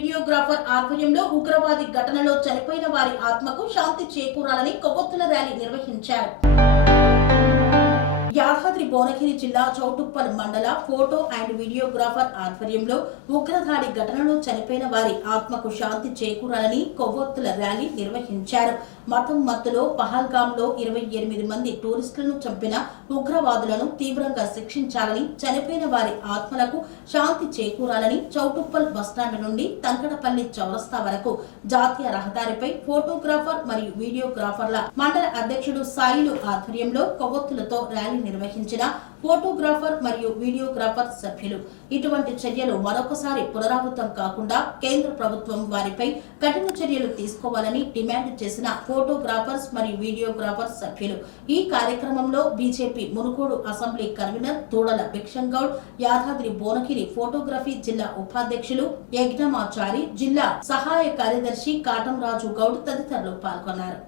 Videographer ఆధ్వర్యంలో ఉగ్రవాది ఘటనలో చనిపోయిన వారి ఆత్మకు శాంతి చేకూరాలని కొవ్వొత్తుల ర్యాలీ నిర్వహించారు. యాదాద్రి భువనగిరి జిల్లా చౌటుప్పల్ మండల ఫోటో అండ్ వీడియోగ్రాఫర్ ఆధ్వర్యంలో ఉగ్రదాడి ఘటనలో చనిపోయిన వారి ఆత్మకు శాంతి చేకూరాలని కొవ్వొత్తుల ర్యాలీ నిర్వహించారు. మతం మత్తులో పహల్గాంలో 28 మంది టూరిస్టులను చంపిన ఉగ్రవాదులను తీవ్రంగా శిక్షించాలని, చనిపోయిన వారి ఆత్మలకు శాంతి చేకూరాలని చౌటుప్పల్ బస్టాండ్ నుండి తంకడపల్లి చౌరస్తా వరకు జాతీయ రహదారిపై ఫోటోగ్రాఫర్ మరియు వీడియోగ్రాఫర్ల మండల అధ్యక్షుడు సాయిలు ఆధ్వర్యంలో కొవ్వొత్తులతో ర్యాలీ నిర్వహించిన ఫోటోగ్రాఫర్ మరియు వీడియోగ్రాఫర్ సభ్యులు ఇటువంటి చర్యలు మరొకసారి పునరావృతం కాకుండా కేంద్ర ప్రభుత్వం వారిపై కఠిన చర్యలు తీసుకోవాలని డిమాండ్ చేసిన ఫోటోగ్రాఫర్స్ మరియు వీడియోగ్రాఫర్ సభ్యులు. ఈ కార్యక్రమంలో బీజేపీ మునుగోడు అసెంబ్లీ కన్వీనర్ దూడల భిక్షంగౌడ్, యాదాద్రి భువనగిరి ఫోటోగ్రఫీ జిల్లా ఉపాధ్యక్షులు యజ్ఞమాచారి, జిల్లా సహాయ కార్యదర్శి కాటంరాజు గౌడ్ తదితరులు పాల్గొన్నారు.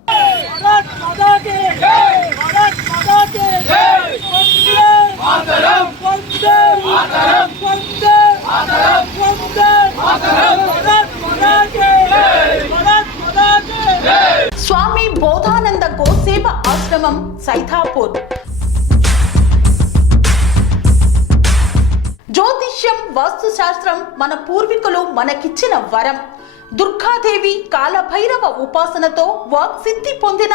స్వామి బోధానంద గోసేవ ఆశ్రమం సైథాపూర్. జ్యోతిష్యం, వాస్తుశాస్త్రం మన పూర్వీకులు మనకిచ్చిన వరం. దుర్గాదేవి, కాలభైరవ ఉపాసనతో వాక్సిద్ధి పొందిన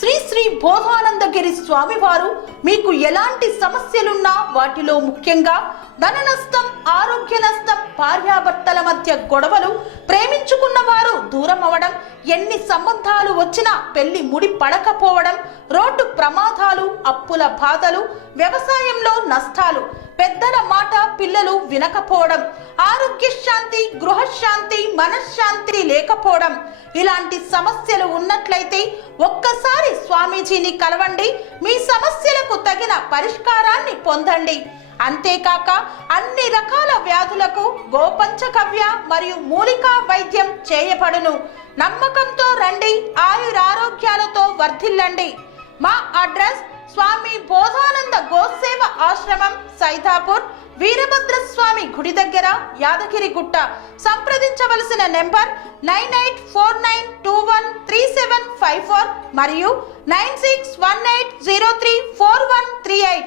శ్రీ శ్రీ బోధానందగిరి స్వామివారు మీకు ఎలాంటి సమస్యలున్నా, వాటిలో ముఖ్యంగా ధన నష్టం, ఆరోగ్య నష్టం, భార్యాభర్తల మధ్య గొడవలు, ప్రేమించుకున్న వారు దూరం అవడం, ఎన్ని సంబంధాలు వచ్చినా పెళ్లి ముడి పడకపోవడం, రోడ్డు ప్రమాదాలు, అప్పుల బాధలు, వ్యవసాయంలో నష్టాలు, పెద్దల మాట పిల్లలు వినకపోవడం, ఆరోగ్య శాంతి, గృహశాంతి, మనశ్శాంతి లేకపోవడం, ఇలాంటి సమస్యలు ఉన్నట్లయితే ఒక్కసారి స్వామీజీని కలవండి. మీ సమస్యలకు తగిన పరిష్కారాన్ని పొందండి. అంతేకాక అన్ని రకాల వ్యాధులకు గోపంచకవ్య మరియు మూలికా వైద్యం చేయబడును. నమ్మకంతో రండి, ఆయురారోగ్యాలతో వర్ధిల్లండి. మా అడ్రస్ స్వామి బోధానంద గోసేవ ఆశ్రమం సైథాపూర్, వీరభద్రస్వామి గుడి దగ్గర, యాదగిరిగుట్ట. సంప్రదించవలసిన నెంబర్ 9849213754 మరియు 9618034138.